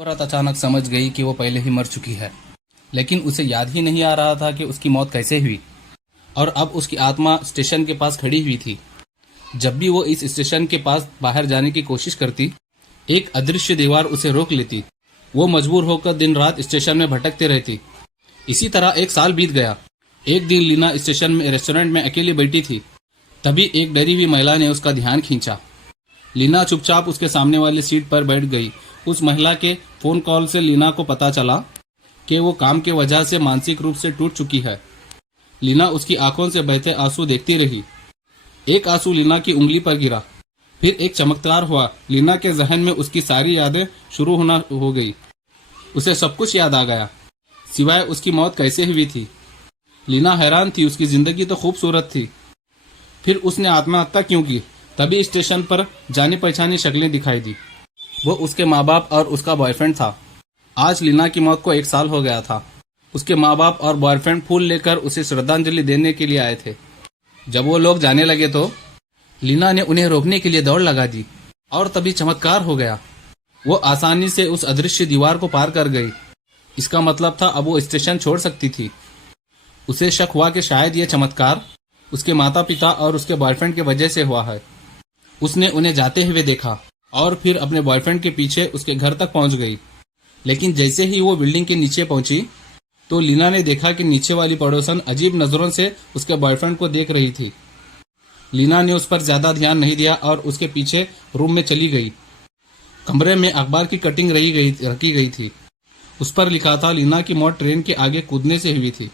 औरत अचानक समझ गई कि वो पहले ही मर चुकी है, लेकिन उसे याद ही नहीं आ रहा था कि उसकी मौत कैसे हुई। और अब उसकी आत्मा स्टेशन के पास खड़ी हुई थी। जब भी वो इस स्टेशन के पास बाहर जाने की कोशिश करती, एक अदृश्य दीवार उसे रोक लेती। वो मजबूर होकर दिन रात स्टेशन में भटकते रहती। इसी तरह एक साल बीत गया। एक दिन लीना स्टेशन में रेस्टोरेंट में अकेली बैठी थी। तभी एक डरी हुई महिला ने उसका ध्यान खींचा। लीना चुपचाप उसके सामने वाली सीट पर बैठ गई। उस महिला के फोन कॉल से लीना को पता चला कि वो काम की वजह से मानसिक रूप से टूट चुकी है। लीना उसकी आंखों से बहते आंसू देखती रही। एक आंसू लीना की उंगली पर गिरा। फिर एक चमत्कार हुआ। लीना के जहन में उसकी सारी यादें शुरू होना हो गई। उसे सब कुछ याद आ गया, सिवाय उसकी मौत कैसे हुई थी। लीना हैरान थी, उसकी जिंदगी तो खूबसूरत थी, फिर उसने आत्महत्या क्यों की। तभी स्टेशन पर जानी पहचानी शक्लें दिखाई दी। वो उसके माँ बाप और उसका बॉयफ्रेंड था। आज लीना की मौत को 1 साल हो गया था। उसके माँ बाप और बॉयफ्रेंड फूल लेकर उसे श्रद्धांजलि देने के लिए आए थे। जब वो लोग जाने लगे तो लीना ने उन्हें रोकने के लिए दौड़ लगा दी, और तभी चमत्कार हो गया। वो आसानी से उस अदृश्य दीवार को पार कर गई। इसका मतलब था अब वो स्टेशन छोड़ सकती थी। उसे शक हुआ कि शायद ये चमत्कार उसके माता पिता और उसके बॉयफ्रेंड की वजह से हुआ है। उसने उन्हें जाते हुए देखा और फिर अपने बॉयफ्रेंड के पीछे उसके घर तक पहुंच गई। लेकिन जैसे ही वो बिल्डिंग के नीचे पहुंची तो लीना ने देखा कि नीचे वाली पड़ोसन अजीब नजरों से उसके बॉयफ्रेंड को देख रही थी। लीना ने उस पर ज्यादा ध्यान नहीं दिया और उसके पीछे रूम में चली गई। कमरे में अखबार की कटिंग रखी गई थी। उस पर लिखा था लीना की मौत ट्रेन के आगे कूदने से हुई थी।